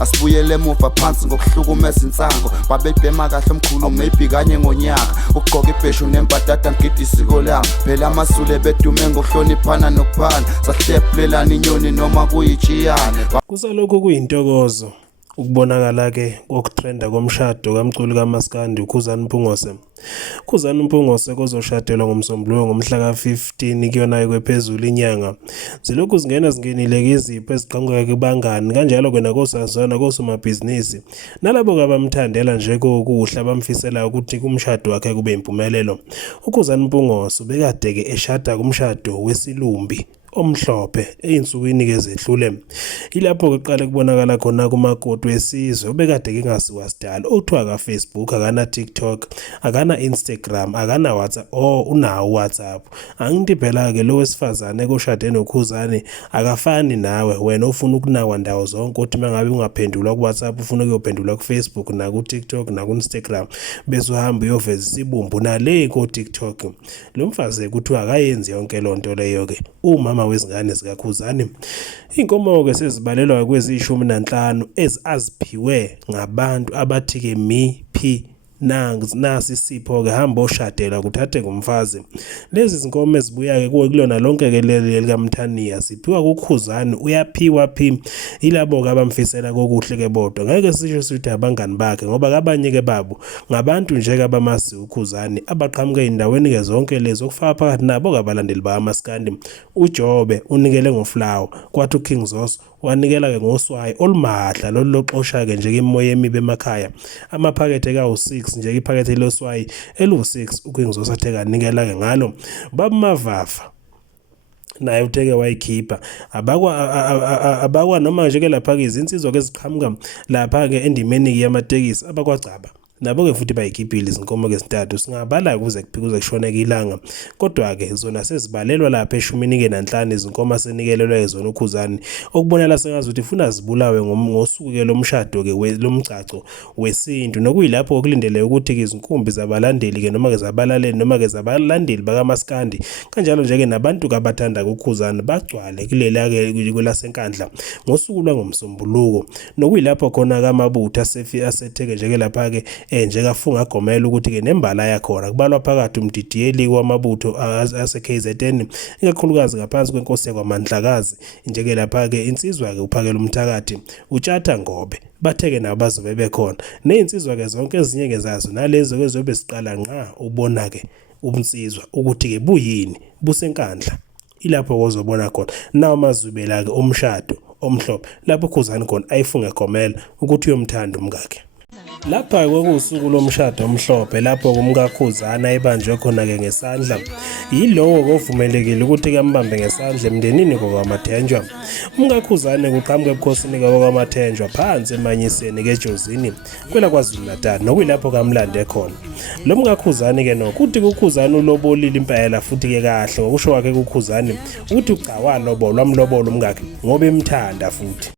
Asibuyele emuva phansi ngokuhlukumeza insango babebhema kahle omkhulu maybe kanye ngonyaka ugqoka ibheshu nembadada ngidi isiko lami phela amasule bedume ngokuhloniphana nokuphana sahlephulelana inyoni noma kuyijiyane Kusalokhu kuyintokozo ukubonakala ke kokutrenda komshado kamculi kaMaskandi uKhuzani Mpungose. Khuzani Mpungose kozoshadelwa ngomsombuluko ngomhla ka-15 kuyona kwephezulu inyanga. Zilokhu zingenile izipho eziqhamuka kubangani kanjalo kwena kosazana kosomabhizinisi nalabo abamthandela nje kokuhle abamfisela ukuthi kumshado wakhe kube impumelelo. uKhuzani Mpungose ubekade ke eshada kumshado wesilumbi omhlophe einsukwini ke zedlule. Ilapho kuqala kubonakala khona kumakoti wesizwe obekade ke ngasiwa sidala okuthiwa ka Facebook akana TikTok akana Instagram akana WhatsApp unawo WhatsApp. Angithi phela ke lo wesifazane koshade noKhuzani akafani nawe wena ufuna ukunawa ndawo zonke uthi mangabe ungaphendulwa ku WhatsApp ufuna ukuyophendulwa ku Facebook na ku TikTok na ku Instagram bese uhamba uyoveza isibumbu nale ku TikTok. Lo mfazi kuthiwa akayenzi yonke lonto leyo ke umama wezingane zikaKhuzani. Inkomo ke sezibalelwa kwezishumi nanhlanu ezaziphiwe ngabantu abathi ke miphi nasi isipho ke hamba oshadela kuthathe ngumfazi. Lezi zinkomo ezibuya ke kulona lonke ke leli likaMthaniya siphiwa kuKhuzani uyaphiwa phi ilabo ke abamfisela kokuhle ke bodwa ngeke sisho sithi abangani bakhe ngoba kabanye ke babo ngabantu nje ke abamasi uKhuzani abaqhamuke endaweni ke zonke lezo kufaka phakathi nabo kabalandeli bakaMaskandi. uJobe unikele ngoflower kwathi uKing Zoso wanikela ke ngoswayi olumahla loxosha ke nje imoya emibe emakhaya. Amaphakethe ka6 nje iphakethe loswayi elu6 uKing Zoso athe kanikela ke ngalo babamavafa naye utheke wayikhipha abakwa noma nje ke lapha ke izinsizwa ke ziqhamuka lapha ke endimeni yamatekisi abakwacaba nabo ke futhi bayikhiphile izinkomo ke ezintathu singabala kuze kushone ilanga kodwa ke zona sezibalelwa lapha eshumini ke nanhlanu izinkomo asenikelelwa ezona uKhuzani okubonela sengazi ukuthi ufuna zibulawe ngosuku ke lomshado ke lomgcaco wesintu nokuyilapho okulindele ukuthi izinkumbi zabalandeli ke noma ke zabalaleli noma ke zabalandeli bakaMaskandi kanjalo nje ke nabantu kabathanda uKhuzani bagcwale kulela ke kwelasenkandla ngosuku lwangomsombuluko nokuyilapho khona kaMabutho asetheke nje ke lapha ke nje kafunga gomela ukuthi ke nembala yakhona kubalwa phakathi umdidiyeli wamabutho ase KZN ikakhulukazi ngaphansi kwenkosi yakwaMandlakazi nje ke lapha ke insizwa ke uphakela umthakathi uTshatha Ngobe batheke nabazobe bekhona nezinsizwa ke zonke ezinye ke zazo nalezo ke zobe siqala nqa ubona ke umnsizwa ukuthi ke buyini busenkandla ilapho kozobona khona nawo amazubela ke omshado omhlophe lapho uKhuzani khona ayifunge gomela ukuthi uyomthanda umkakhe. Lapha kwekusuku lomshado omhlophe lapho kumkaKhuzani ebanjwe khona ke ngesandla yilowo ovumelekile ukuthi kambambe ngesandla emndenini kokwaMathenjwa. umkaKhuzani kuqhamuka ebukhosini kokwaMathenjwa phansi emanyiseni keJozini kwela KwaZulu-Natal nokuyilapho kamlande khona. Lo mkaKhuzani ke nokuthi kuKhuzani ulobolile impela futhi ke kahle ngokusho kwakhe kuKhuzani uthi ugcawalobo lwamlobola umkakhe ngoba emthanda futhi